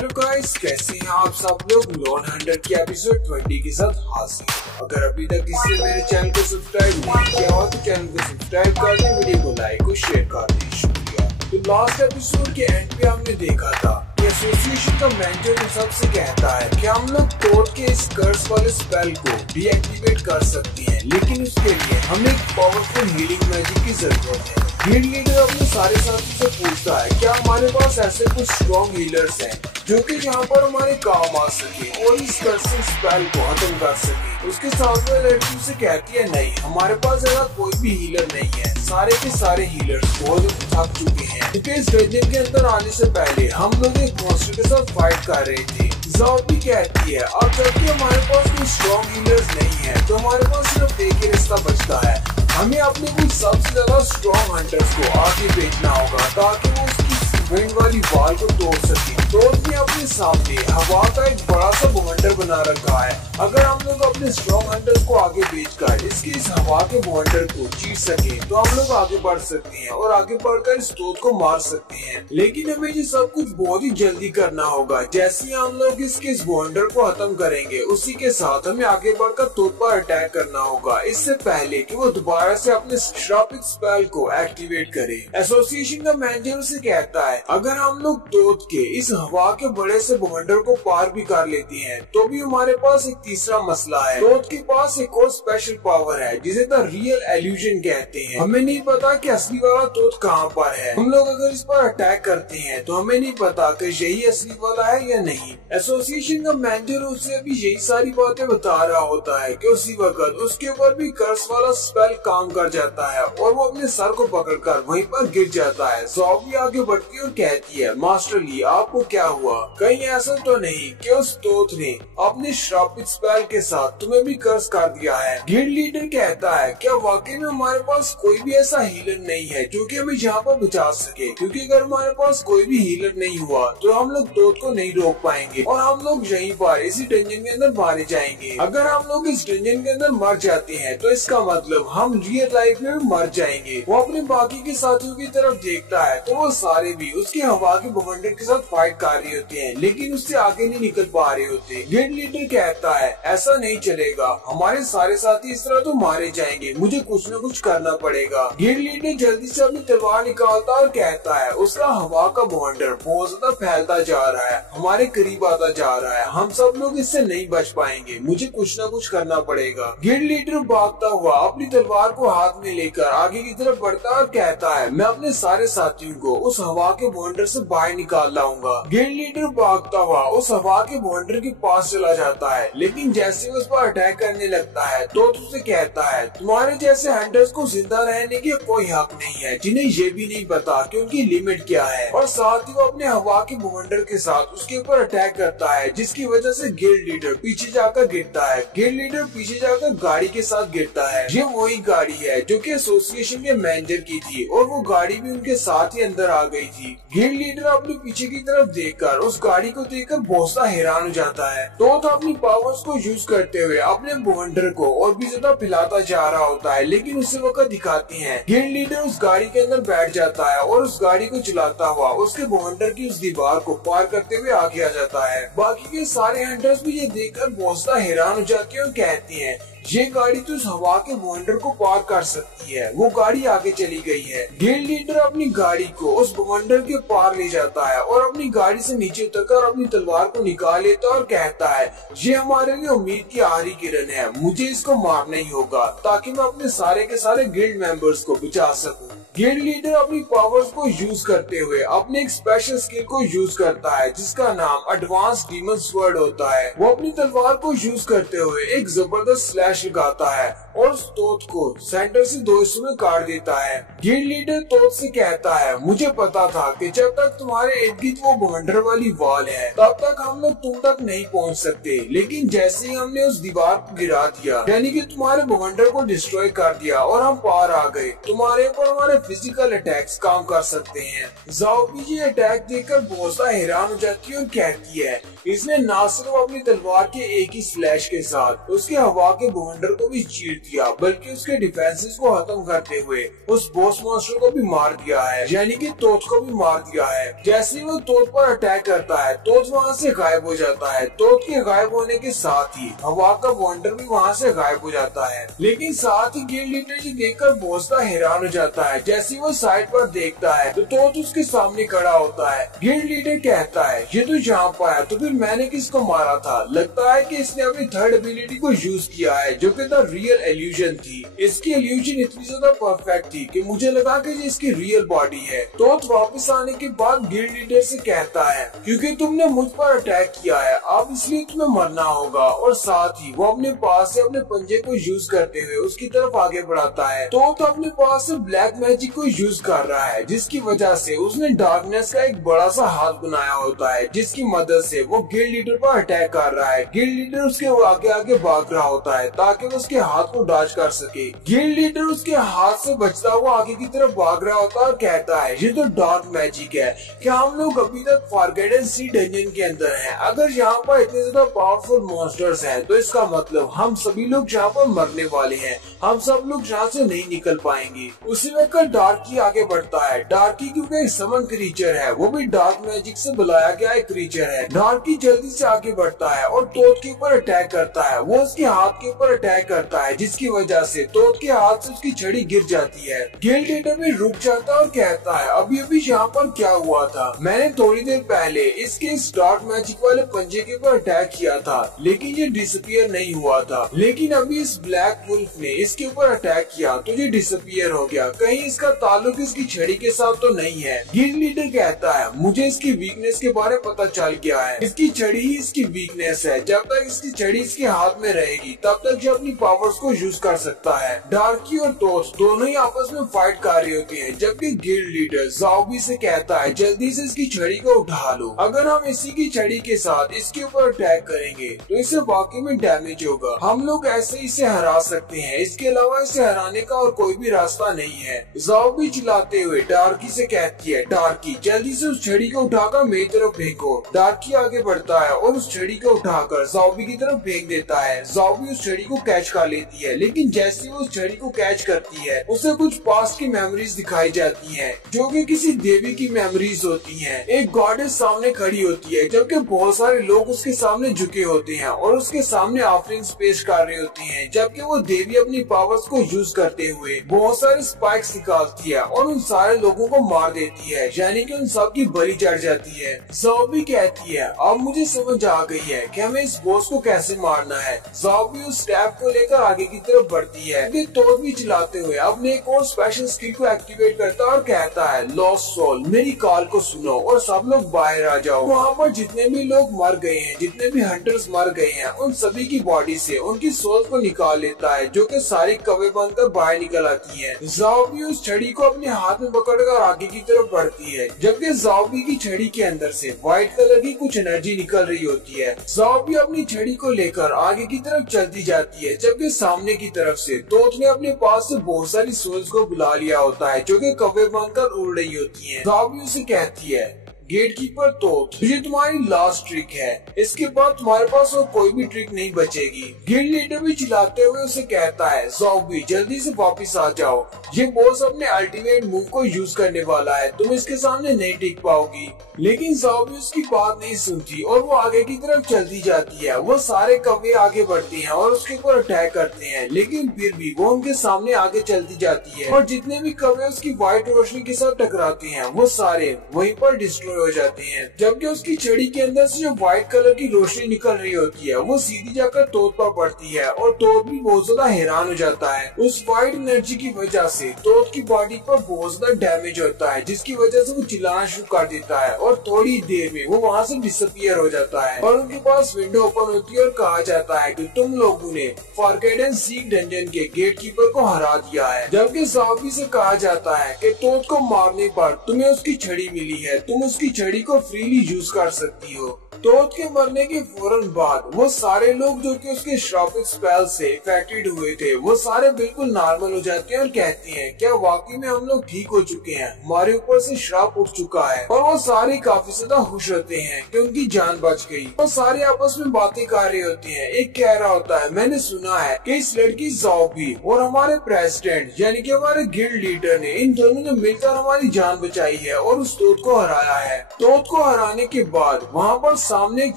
Hello guys, कैसे हैं आप सब लोग। लॉन हंटर की एपिसोड 20 के साथ हाजिर। अगर अभी तक किसी ने मेरे चैनल को सब्सक्राइब नहीं किया हो तो चैनल को सब्सक्राइब कर दें, वीडियो को लाइक और शेयर कर दें। शुक्रिया। तो लास्ट एपिसोड के एंड पे हमने देखा था कि एसोसिएशन का मैनेजर सबसे कहता है कि हम लोग तोड़ के इस कर्स वाले स्पेल को डीएक्टिवेट कर सकते हैं, लेकिन उसके लिए हमें एक पावरफुल हीलिंग मैजिक की जरूरत है। हील लीडर अपने सारे साथी से पूछता है क्या हमारे पास ऐसे कुछ स्ट्रॉन्ग हीलर्स हैं जो कि यहाँ पर हमारे काम आ सके और इस कर्सिंग स्पेल को खत्म कर सके। उसके सामने लड़की उसे कहती है नहीं, हमारे पास ऐसा कोई भी हीलर नहीं है। सारे के सारे हीलर्स बहुत थक चुके हैं क्योंकि इस डंजन के अंदर आने से पहले हम लोग एक मॉन्स्टर के साथ फाइट कर रहे थे। ज़ाओ भी कहती है अब जबकि हमारे पास कोई स्ट्रॉन्ग हीलर्स नहीं है तो हमारे पास सिर्फ एक ही रास्ता बचता है, हमें अपने कुछ सबसे ज्यादा स्ट्रॉन्ग हंटर्स को आगे भेजना होगा ताकि वो उसकी विंग वाली वाल को तोड़ सके। तो उसने अपने सामने हवा का एक बड़ा सा बवंडर बना रखा है। अगर हम लोग अपने स्ट्रॉन्ग हंटर्स को आगे भेजकर इसके इस हवा के बवंडर को चीर सके तो हम लोग आगे बढ़ सकते हैं और आगे बढ़कर इस तोत को मार सकते हैं। लेकिन हमें ये सब कुछ बहुत ही जल्दी करना होगा। जैसे ही हम लोग इसके इस बवंडर को खत्म करेंगे उसी के साथ हमें आगे बढ़कर तोत पर अटैक करना होगा, इससे पहले कि वो दोबारा से अपने श्रापित स्पेल को एक्टिवेट करे। एसोसिएशन का मैनेजर उसे कहता है अगर हम लोग तोत के इस हवा के बड़े से बवंडर को पार भी कर लेते हैं तो भी हमारे पास एक तीसरा मसला है। तोत के पास एक और स्पेशल पावर है जिसे द रियल एल्यूजन कहते हैं। हमें नहीं पता कि असली वाला तोत कहाँ पर है। हम लोग अगर इस पर अटैक करते हैं तो हमें नहीं पता कि यही असली वाला है या नहीं। एसोसिएशन का मैनेजर उसे अभी यही सारी बातें बता रहा होता है कि उसी वक्त उसके ऊपर भी कर्स वाला स्पेल काम कर जाता है और वो अपने सर को पकड़कर वहीं पर गिर जाता है। ज़ाओ भी आगे बढ़ती है और कहती है मास्टर ली आपको क्या हुआ, कहीं ऐसा तो नहीं कि उस तोत ने अपने श्रापित स्पेल के साथ तुम्हें भी कर्स कर दिया है। गिल्ड लीडर कहता है क्या वाकई में हमारे पास कोई भी ऐसा हीलर नहीं है जो कि हमें यहाँ पर बचा सके, क्योंकि अगर हमारे पास कोई भी हीलर नहीं हुआ तो हम लोग तोत को नहीं रोक पाएंगे और हम लोग यहीं पर इसी डंजन के अंदर मारे जाएंगे। अगर हम लोग इस डंजन के अंदर मर जाते हैं तो इसका मतलब हम रियल लाइफ में भी मर जाएंगे। वो अपने बाकी के साथियों की तरफ देखता है तो वो सारे भी उसके हवा के बवंडर के साथ फाइट कर रहे होते हैं लेकिन उससे आगे नहीं निकल पा रहे होते। गिल्ड लीडर कहता है ऐसा नहीं चलेगा, हमारे सारे साथी इस तरह तो मारे जाएंगे, मुझे कुछ न कुछ करना पड़ेगा। गिल्ड लीडर जल्दी से अपनी तलवार निकालता और कहता है उसका हवा का बवंडर बहुत ज्यादा फैलता जा रहा है, हमारे करीब आता जा रहा है, हम सब लोग इससे नहीं बच पाएंगे, मुझे कुछ न कुछ करना पड़ेगा। गिल्ड लीडर भागता हुआ अपनी तलवार को हाथ में लेकर आगे की तरफ बढ़ता और कहता है मैं अपने सारे साथियों को उस हवा के बवंडर से बाहर निकाल लाऊंगा। गिल्ड लीडर भागता हुआ उस हवा के बवंडर के पास चला जाता है लेकिन जैसे उस पर अटैक करने लगता है तो उसे कहता है तुम्हारे जैसे हंटर्स को जिंदा रहने की कोई हक नहीं है, जिन्हें ये भी नहीं पता कि उनकी लिमिट क्या है। और साथ ही वो अपने हवा के बवंडर के साथ उसके ऊपर अटैक करता है जिसकी वजह से गिल्ड लीडर पीछे जाकर गिरता है। गिल्ड लीडर पीछे जाकर गाड़ी के साथ गिरता है। ये वही गाड़ी है जो कि एसोसिएशन के मैनेजर की थी और वो गाड़ी भी उनके साथ ही अंदर आ गई थी। गिल्ड लीडर अपने पीछे की तरफ देखकर उस गाड़ी को देखकर बहुत सा हैरान हो जाता है। तो अपनी पावर्स को यूज करते हुए अपने बवंडर को और भी ज्यादा फैलाता जा रहा होता है लेकिन उसी वक्त दिखाते हैं गिल्ड लीडर उस गाड़ी के अंदर बैठ जाता है और उस गाड़ी को चलाता हुआ उसके बवंडर की उस दीवार को पार करते हुए आगे आ जाता है। बाकी के सारे हंटर्स भी ये देखकर बहुत सा हैरान हो जाते हैं और कहते हैं ये गाड़ी तो उस हवा के बवंडर को पार कर सकती है। वो गाड़ी आगे चली गई है। गिल्ड लीडर अपनी गाड़ी को उस बवंडर के पार ले जाता है और अपनी गाड़ी से नीचे उतरकर अपनी तलवार को निकाल लेता है और कहता है ये हमारे लिए उम्मीद की आखिरी किरण है, मुझे इसको मारना ही होगा ताकि मैं अपने सारे के सारे गिल्ड मेंबर्स को बचा सकूं। गिल्ड लीडर अपनी पावर्स को यूज करते हुए अपने एक स्पेशल स्किल को यूज करता है जिसका नाम एडवांस डीमन स्वर्ड होता है। वो अपनी तलवार को यूज करते हुए एक जबरदस्त स्लैश लगाता है और उस तोत को सेंटर से दो हिस्सों में काट देता है। गिल्ड लीडर तोत से कहता है मुझे पता था कि जब तक तुम्हारे इर्द गिर्द वो बवंडर वाली वाल है तब तक हम लोग तुम तक नहीं पहुंच सकते, लेकिन जैसे ही हमने उस दीवार को गिरा दिया यानी कि तुम्हारे बवंडर को डिस्ट्रॉय कर दिया और हम पार आ गए, तुम्हारे ऊपर हमारे फिजिकल अटैक्स काम कर सकते हैं। ज़ाओ भी ये अटैक देखकर बहुत सा हैरान हो जाती है और कहती है इसने न सिर्फ अपनी तलवार के एक ही स्लैश के साथ उसके हवा के वंडर को भी चीर दिया, बल्कि उसके डिफेंसेस को खत्म करते हुए उस बॉस मॉन्स्टर को भी मार दिया है, यानी कि तोत को भी मार दिया है। जैसे ही वो तोत पर अटैक करता है, तोत वहाँ से गायब हो जाता है। तोत के गायब होने के साथ ही हवा का वंडर भी वहाँ से गायब हो जाता है। लेकिन साथ ही गिल्ड लीडर जी देखकर बहुत सा हैरान हो जाता है। जैसे ही वो साइड पर देखता है तो तोत उसके सामने खड़ा होता है। गिल्ड लीडर कहता है, ये तो यहाँ पर आया तो फिर मैंने किसको मारा था? लगता है कि इसने अपनी थर्ड एबिलिटी को यूज किया है, जो कि द रियल इल्यूजन थी। इसकी इल्यूजन इतनी ज्यादा परफेक्ट थी कि मुझे लगा कि ये इसकी रियल बॉडी है। तोत वापस आने के बाद गिल्ड लीडर से कहता है, क्योंकि तुमने मुझ पर अटैक किया है, अब इसलिए तुम्हें मरना होगा। और साथ ही वो अपने पास से अपने पंजे को यूज करते हुए उसकी तरफ आगे बढ़ाता है। तोत अपने पास से ब्लैक मैजिक को यूज कर रहा है, जिसकी वजह से उसने डार्कनेस का एक बड़ा सा हाथ बनाया होता है, जिसकी मदद से वो गिल्ड लीडर पर अटैक कर रहा है। गिल्ड लीडर उसके आगे आगे भाग रहा होता है ताकि वो उसके हाथ को डॉज कर सके। गिल्ड लीडर उसके हाथ से बचता हुआ आगे की तरफ भाग रहा होता है और कहता है, ये तो डार्क मैजिक है। क्या हम लोग अभी तक फॉरगेटन सी डंजन के अंदर हैं? अगर यहाँ पर इतने ज्यादा पावरफुल मॉन्स्टर्स हैं, तो इसका मतलब हम सभी लोग यहाँ पर मरने वाले हैं। हम सब लोग यहाँ से नहीं निकल पाएंगे। उसी वक्त डार्की आगे बढ़ता है। डार्की क्योंकि एक समन क्रीचर है, वो भी डार्क मैजिक से बुलाया गया एक क्रीचर है। डार्की जल्दी से आगे बढ़ता है और तोत के ऊपर अटैक करता है। वो उसके हाथ के ऊपर अटैक करता है, जिसकी वजह से तोत के हाथ से उसकी छड़ी गिर जाती है। गिल्ड लीडर भी रुक जाता है और कहता है, अभी अभी यहाँ पर क्या हुआ था? मैंने थोड़ी देर पहले इसके इस डार्क मैजिक वाले पंजे के ऊपर अटैक किया था, लेकिन ये डिसअपियर नहीं हुआ था। लेकिन अभी इस ब्लैक वुल्फ ने इसके ऊपर अटैक किया तो ये डिसअपियर हो गया। कहीं इसका ताल्लुक इसकी छड़ी के साथ तो नहीं है? गिल्ड लीडर कहता है, मुझे इसकी वीकनेस के बारे में पता चल गया है। इसकी छड़ी ही इसकी वीकनेस है। जब तक इसकी छड़ी इसके हाथ में रहेगी, तब तक ये अपनी पावर्स को यूज कर सकता है। डार्की और तोत दोनों ही आपस में फाइट कर रहे होते हैं, जबकि गिल्ड लीडर ज़ाओबी से कहता है, जल्दी से इसकी छड़ी को उठा लो। अगर हम इसी की छड़ी के साथ इसके ऊपर अटैक करेंगे तो इसे वाकई में डैमेज होगा। हम लोग ऐसे इसे हरा सकते हैं, इसके अलावा इसे हराने का और कोई भी रास्ता नहीं है। ज़ाओबी चिल्लाते हुए डार्की से कहती है, डार्की जल्दी से उस छड़ी को उठाकर मेरी तरफ फेंको। डार्की आगे बढ़ता है और उस छड़ी को उठाकर ज़ाओबी की तरफ फेंक देता है। ज़ाओबी उस छड़ी को कैच कर लेती है, लेकिन जैसे वो उस छड़ी को कैच करती है, उसे कुछ पास्ट की मेमोरीज दिखाई जाती हैं, जो कि किसी देवी की मेमोरीज होती हैं। एक गॉडेस सामने खड़ी होती है, जबकि बहुत सारे लोग उसके सामने झुके होते हैं और उसके सामने ऑफरिंग्स पेश कर रहे होते हैं, जबकि वो देवी अपनी पावर्स को यूज करते हुए बहुत सारे स्पाइक्स निकालती है और उन सारे लोगों को मार देती है, यानी कि उन सब की बलि चढ़ जाती है। ज़ाओबी कहती है, अब मुझे समझ आ गई है कि हमें इस बॉस को कैसे मारना है। ज़ाओबी उस स्टैब को लेकर आगे की तरफ बढ़ती है। तोत भी चिल्लाते हुए अपने एक और स्पेशल स्किल को एक्टिवेट करता है और कहता है, लॉस्ट सोल मेरी कॉल को सुनो और सब लोग बाहर आ जाओ। वहाँ पर जितने भी लोग मर गए हैं, जितने भी हंटर्स मर गए हैं, उन सभी की बॉडी से उनकी सोल को निकाल लेता है, जो कि सारी कवे बनकर बाहर निकल आती है। ज़ाओबी उस छड़ी को अपने हाथ में पकड़कर आगे की तरफ बढ़ती है, जबकि ज़ाओबी की छड़ी के अंदर से व्हाइट कलर की कुछ एनर्जी निकल रही होती है। ज़ाओबी अपनी छड़ी को लेकर आगे की तरफ चलती जाती है, जबकि सामने की तरफ से तोत ने अपने पास से बहुत सारी सोल्स को बुला लिया होता है, जो कि कवे बनकर उड़ रही होती है। ज़ाओबी उसे कहती है, गेटकीपर तोत, ये तुम्हारी लास्ट ट्रिक है, इसके बाद तुम्हारे पास और कोई भी ट्रिक नहीं बचेगी। गिल्ड लीडर भी चिल्लाते हुए उसे कहता है, ज़ाओबी जल्दी से वापस आ जाओ, ये बॉस अपने अल्टीमेट मूव को यूज करने वाला है, तुम इसके सामने नहीं टिक पाओगी। लेकिन ज़ाओबी उसकी बात नहीं सुनती और वो आगे की तरफ चलती जाती है। वो सारे कव्वे आगे बढ़ते हैं और उसके ऊपर अटैक करते हैं, लेकिन फिर भी वो उनके सामने आगे चलती जाती है और जितने भी कव्वे उसकी व्हाइट रोशनी के साथ टकराते हैं, वो सारे वहीं पर डिस्ट्रॉय हो जाते हैं। जबकि उसकी छड़ी के अंदर से जो व्हाइट कलर की रोशनी निकल रही होती है, वो सीधी जाकर तोत पर पड़ती है और तोत भी बहुत ज्यादा हैरान हो जाता है। उस व्हाइट एनर्जी की वजह से तोत की बॉडी पर बहुत ज्यादा डैमेज होता है, जिसकी वजह से वो चिल्लाना शुरू कर देता है और थोड़ी देर में वो वहाँ से डिसअपियर हो जाता है और उनके पास विंडो ओपन होती है और कहा जाता है कि तुम लोगों ने फॉरगेटन सी डंजन के गेटकीपर को हरा दिया है। जबकि ज़ाओबी से कहा जाता है कि तोत को मारने पर तुम्हें उसकी छड़ी मिली है, तुम उसकी छड़ी को फ्रीली यूज कर सकती हो। तोत के मरने के फौरन बाद वो सारे लोग जो कि उसके श्रापिक स्पेल से इफेक्टेड हुए थे वो सारे बिल्कुल नॉर्मल हो जाते हैं और कहते हैं क्या वाकई में हम लोग ठीक हो चुके हैं, हमारे ऊपर से श्राप उठ चुका है। और वो सारे काफी ज्यादा खुश होते हैं कि उनकी जान बच गई। वो सारे आपस में बातें कर रहे होते हैं। एक कह रहा होता है मैंने सुना है कि इस लड़की ज़ॉम्बी और हमारे प्रेसिडेंट यानी कि हमारे गिल्ड लीडर ने इन दोनों ने मिलकर हमारी जान बचाई है और उस तोत को हराया है। तोत को हराने के बाद वहाँ पर सामने एक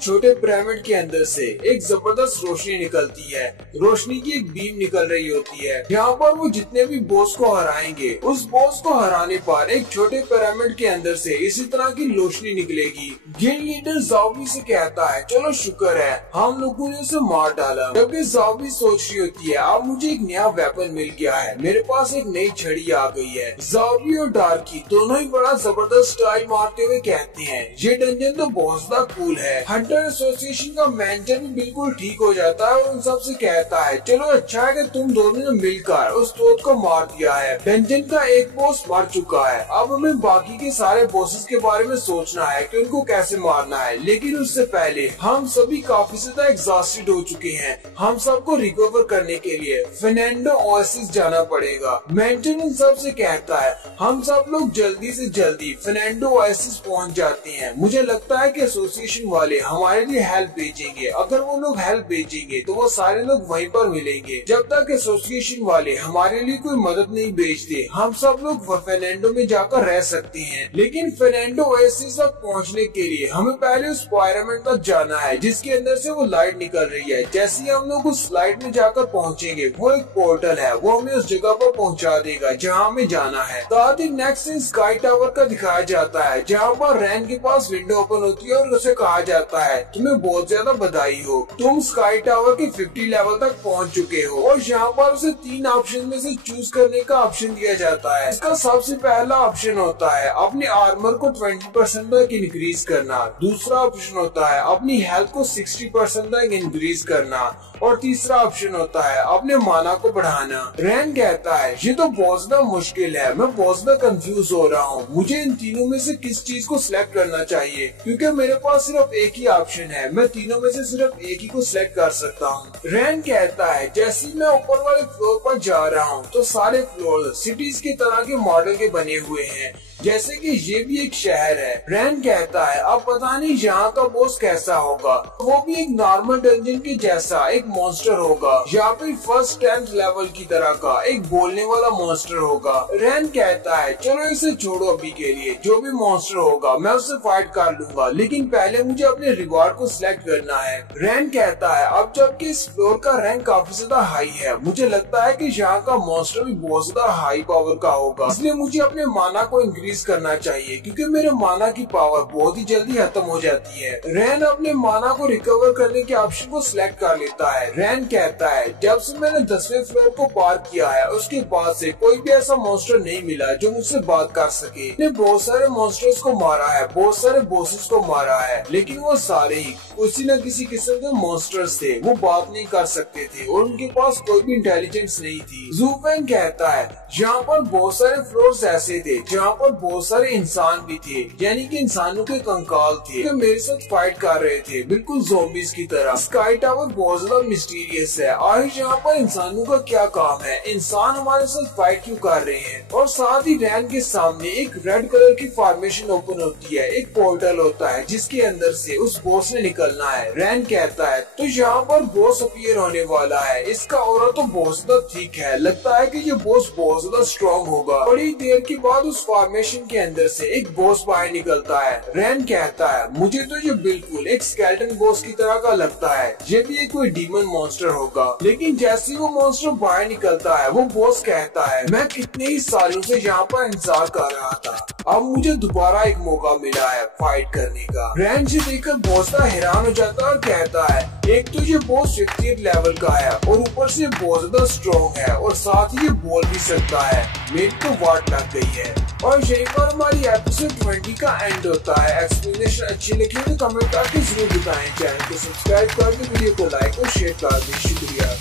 छोटे पिरामिड के अंदर से एक जबरदस्त रोशनी निकलती है। रोशनी की एक बीम निकल रही होती है। यहाँ पर वो जितने भी बॉस को हराएंगे उस बॉस को हराने पर एक छोटे पिरामिड के अंदर से इसी तरह की रोशनी निकलेगी। गिल्ड लीडर ज़ॉम्बी से कहता है चलो शुक्र है हम लोगों ने उसे मार डाला। जबकि ज़ॉम्बी सोच रही होती है अब मुझे एक नया वेपन मिल गया है, मेरे पास एक नई छड़ी आ गई है। ज़ॉम्बी और डार्की दोनों ही बड़ा जबरदस्त स्टाइल मारते हुए कहते हैं ये डंजन तो बहुत ज्यादा कूल है। हंटर एसोसिएशन का मैनेजर भी बिल्कुल ठीक हो जाता है और उन सब से कहता है चलो अच्छा है कि तुम दोनों ने मिलकर उस तोत को मार दिया है। डंजन का एक बॉस मर चुका है, अब हमें बाकी के सारे बॉसेस के बारे में सोचना है कि उनको कैसे मारना है। लेकिन उससे पहले हम सभी काफी ज्यादा एग्जॉस्टेड हो चुके हैं। हम सबको रिकवर करने के लिए फर्नांडो ओएसिस जाना पड़ेगा। मैंटन उन सब से कहता है हम सब लोग जल्दी से जल्दी फर्नांडो ओएसिस पहुंच जाते हैं। मुझे लगता है कि एसोसिएशन वाले हमारे लिए हेल्प भेजेंगे। अगर वो लोग हेल्प भेजेंगे तो वो सारे लोग वहीं पर मिलेंगे। जब तक एसोसिएशन वाले हमारे लिए कोई मदद नहीं भेजते हम सब लोग फर्नांडो में जाकर रह सकते हैं। लेकिन फर्नांडो ओएसिस तक पहुंचने के लिए हमें पहले उस पायरामिड तक जाना है जिसके अंदर से वो लाइट निकल रही है। जैसे ही हम लोग उस लाइट में जाकर पहुंचेंगे वो एक पोर्टल है, वो हमें उस जगह पर पहुंचा देगा जहां हमें जाना है। साथ ही नेक्स्ट सीन स्काई टावर का दिखाया जाता है जहां पर रैन के पास विंडो ओपन होती है और उसे कहा जाता है तुम्हें बहुत ज्यादा बधाई हो, तुम स्काई टावर के 50 लेवल तक पहुंच चुके हो। और यहाँ पर उसे 3 ऑप्शन में से चूज करने का ऑप्शन दिया जाता है। इसका सबसे पहला ऑप्शन होता है अपने आर्मर को 20% तक इंक्रीज करना, दूसरा ऑप्शन होता है अपनी हेल्थ को 60% तक इंक्रीज करना और तीसरा ऑप्शन होता है अपने माना को बढ़ाना। रैन कहता है ये तो बहुत ज्यादा मुश्किल है, मैं बहुत ज्यादा कंफ्यूज हो रहा हूँ, मुझे इन तीनों में से किस चीज को सिलेक्ट करना चाहिए क्योंकि मेरे पास सिर्फ एक ही ऑप्शन है, मैं तीनों में से सिर्फ एक ही को सिलेक्ट कर सकता हूँ। रैन कहता है जैसे मैं ऊपर वाले फ्लोर पर जा रहा हूँ तो सारे फ्लोर सिटीज की तरह के मॉडल के बने हुए हैं जैसे कि ये भी एक शहर है। रैन कहता है अब पता नहीं यहाँ का बॉस कैसा होगा, वो भी एक नॉर्मल डंजन के जैसा एक मॉन्स्टर होगा या फिर फर्स्ट 10th लेवल की तरह का एक बोलने वाला मॉन्स्टर होगा। रैन कहता है चलो इसे छोड़ो अभी के लिए, जो भी मॉन्स्टर होगा मैं उससे फाइट कर लूंगा, लेकिन पहले मुझे अपने रिवॉर्ड को सिलेक्ट करना है। रैन कहता है अब जबकि इस फ्लोर का रैंक काफी ज्यादा हाई है, मुझे लगता है कि यहाँ का मॉन्स्टर भी बहुत ज्यादा हाई पावर का होगा, इसलिए मुझे अपने माना को इंक्रीज करना चाहिए क्योंकि मेरे माना की पावर बहुत ही जल्दी खत्म हो जाती है। रैन अपने माना को रिकवर करने के ऑप्शन को सिलेक्ट कर लेता है। रैन कहता है जब से मैंने 10वें फ्लोर को पार किया है उसके बाद से कोई भी ऐसा मॉन्स्टर नहीं मिला जो मुझसे बात कर सके। मैंने बहुत सारे मॉन्स्टर्स को मारा है, बहुत सारे बॉसेस को मारा है, लेकिन वो सारे ही किसी न किसी किस्म के मॉन्स्टर्स थे, वो बात नहीं कर सकते थे और उनके पास कोई भी इंटेलिजेंस नहीं थी। ज़ू फेंग कहता है यहाँ पर बहुत सारे फ्लोर्स ऐसे थे जहाँ पर बहुत सारे इंसान भी थे, यानी कि इंसानों के कंकाल थे जो मेरे साथ फाइट कर रहे थे बिल्कुल ज़ॉम्बीज की तरह। स्काई टावर बहुत ज्यादा मिस्टीरियस है, आखिर यहाँ पर इंसानों का क्या काम है, इंसान हमारे साथ फाइट क्यों कर रहे हैं। और साथ ही रैन के सामने एक रेड कलर की फॉर्मेशन ओपन होती है, एक पोर्टल होता है जिसके अंदर से उस बॉस ने निकलना है। रैन कहता है तो यहाँ पर बॉस अपीयर होने वाला है, इसका ऑरा तो बहुत ज्यादा ठीक है, लगता है कि ये बॉस बहुत ज्यादा स्ट्रॉन्ग होगा। बड़ी देर के बाद उस फॉर्मेशन के अंदर से एक बॉस बाहर निकलता है। रैन कहता है मुझे तो ये बिल्कुल एक स्केलेटन बॉस की तरह का लगता है, ये भी एक कोई डीमन मॉन्स्टर होगा। लेकिन जैसे ही वो मॉन्स्टर बाहर निकलता है वो बॉस कहता है मैं कितने ही सालों से यहाँ पर इंतजार कर रहा था, अब मुझे दोबारा एक मौका मिला है फाइट करने का। रैन से देखकर बॉस हैरान हो जाता है और कहता है एक तो ये बॉस 50th लेवल का है और ऊपर से बहुत ज्यादा स्ट्रॉन्ग है और साथ ही ये बोल भी सकता है, मेरी तो वाट लग गई है। और यहीं पर हमारी एपिसोड 20 का एंड होता है। एक्सप्लेनेशन अच्छी लगी तो कमेंट करके जरूर बताएं। चैनल को सब्सक्राइब करके वीडियो को लाइक और शेयर कर दें। शुक्रिया।